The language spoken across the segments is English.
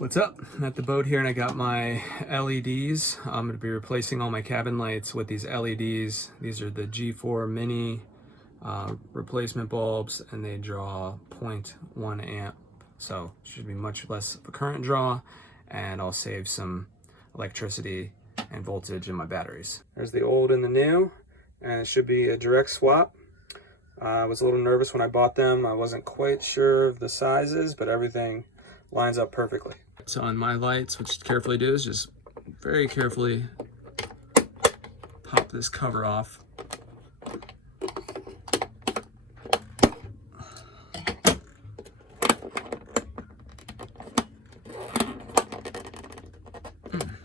What's up? I'm at the boat here and I got my LEDs. I'm going to be replacing all my cabin lights with these LEDs. These are the G4 mini replacement bulbs and they draw 0.1 amp. So it should be much less of a current draw and I'll save some electricity and voltage in my batteries. There's the old and the new, and it should be a direct swap. I was a little nervous when I bought them. I wasn't quite sure of the sizes, but everything lines up perfectly. So on my lights, what you carefully do is just very carefully pop this cover off.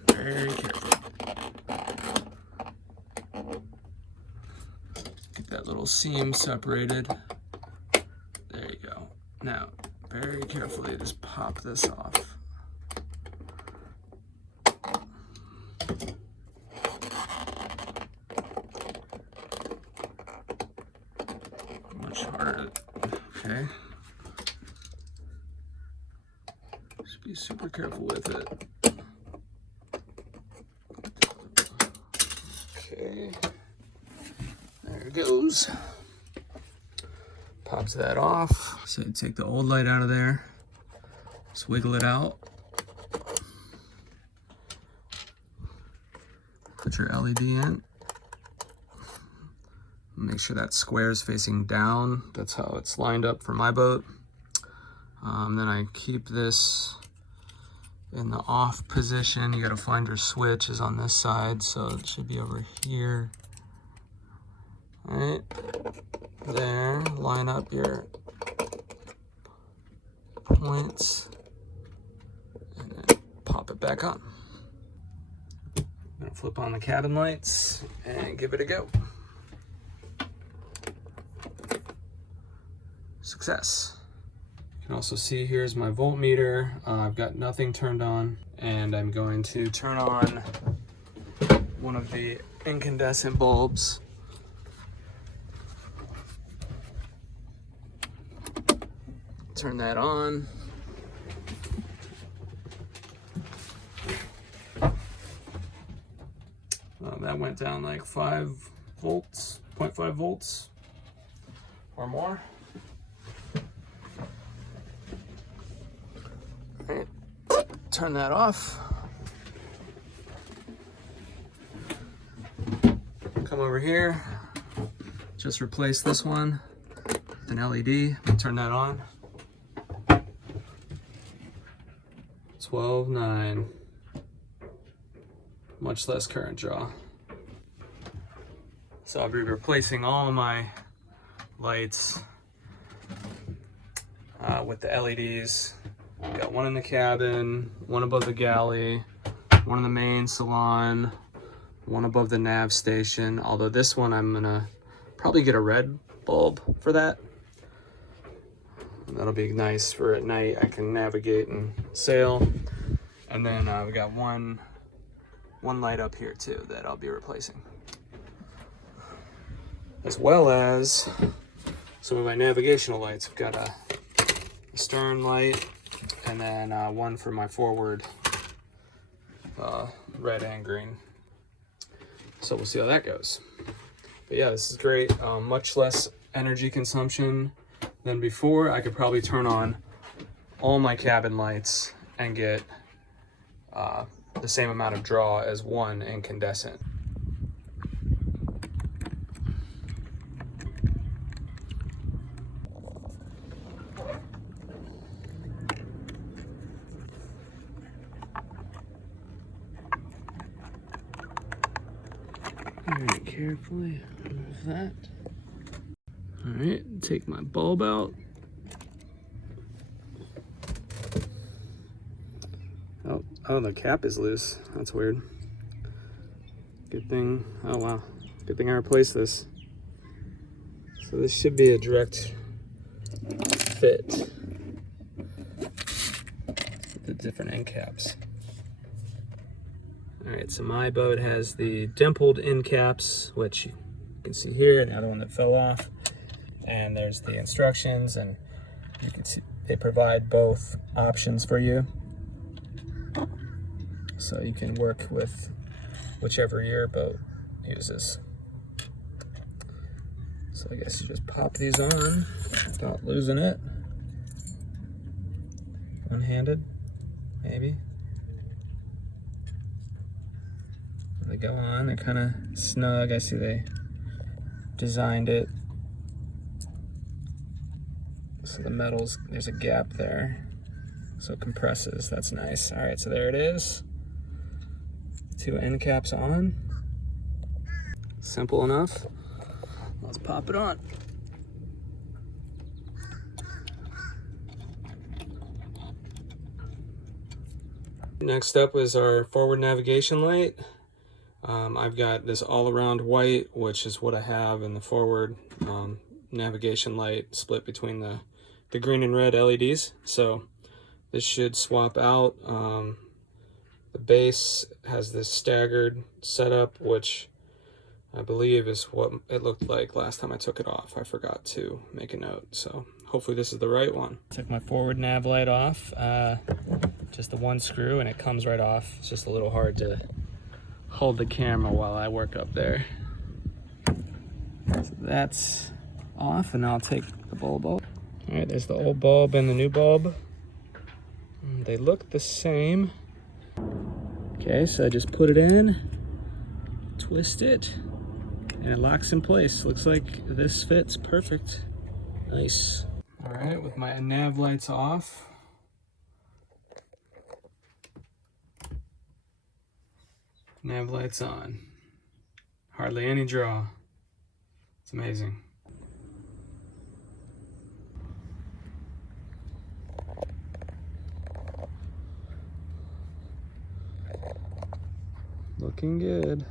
Very careful. Get that little seam separated. There you go. Now, very carefully just pop this off. Much harder. Okay. Just be super careful with it. Okay. There it goes. Pops that off. So you take the old light out of there, just wiggle it out. Put your LED in. Make sure that square is facing down. That's how it's lined up for my boat. Then I keep this in the off position. You gotta find your switch is on this side, so it should be over here. All right, there, line up your points and then pop it back on. I'm gonna flip on the cabin lights and give it a go. Success. You can also see here's my voltmeter. I've got nothing turned on, and I'm going to turn on one of the incandescent bulbs. Turn that on. That went down like 5 volts, 0.5 volts or more. All right. Turn that off. Come over here. Just replace this one with an LED. Turn that on. 12.9. Much less current draw. So I'll be replacing all of my lights with the LEDs. Got one in the cabin, one above the galley, one in the main salon, one above the nav station. Although this one I'm gonna probably get a red bulb for that. That'll be nice for at night. I can navigate and sail. And then we got one light up here too that I'll be replacing, as well as some of my navigational lights. We've got a stern light and then one for my forward, red and green. So we'll see how that goes. But yeah, this is great. Much less energy consumption than before. I could probably turn on all my cabin lights and get the same amount of draw as one incandescent. Very carefully remove that. All right, take my bulb out. Oh, the cap is loose. That's weird. Good thing, oh wow. Good thing I replaced this. So this should be a direct fit with the different end caps. All right, so my boat has the dimpled end caps, which you can see here, another one that fell off. And there's the instructions, and you can see they provide both options for you. So you can work with whichever your boat uses. So I guess you just pop these on without losing it. One-handed, maybe. They go on, they're kind of snug. I see they designed it so the metal's, there's a gap there, so it compresses. That's nice. All right, so there it is. 2 end caps on. Simple enough. Let's pop it on. Next up is our forward navigation light. I've got this all-around white, which is what I have in the forward navigation light, split between the green and red LEDs. So this should swap out. The base has this staggered setup, which I believe is what it looked like last time I took it off. I forgot to make a note, so hopefully this is the right one. Took my forward nav light off, just the one screw, and it comes right off. It's just a little hard to hold the camera while I work up there. So that's off, and I'll take the bulb out. All right, there's the old bulb and the new bulb. They look the same. Okay, so I just put it in, twist it, and it locks in place. Looks like this fits perfect. Nice. All right, with my nav lights off, nav lights on. Hardly any draw. It's amazing. Looking good.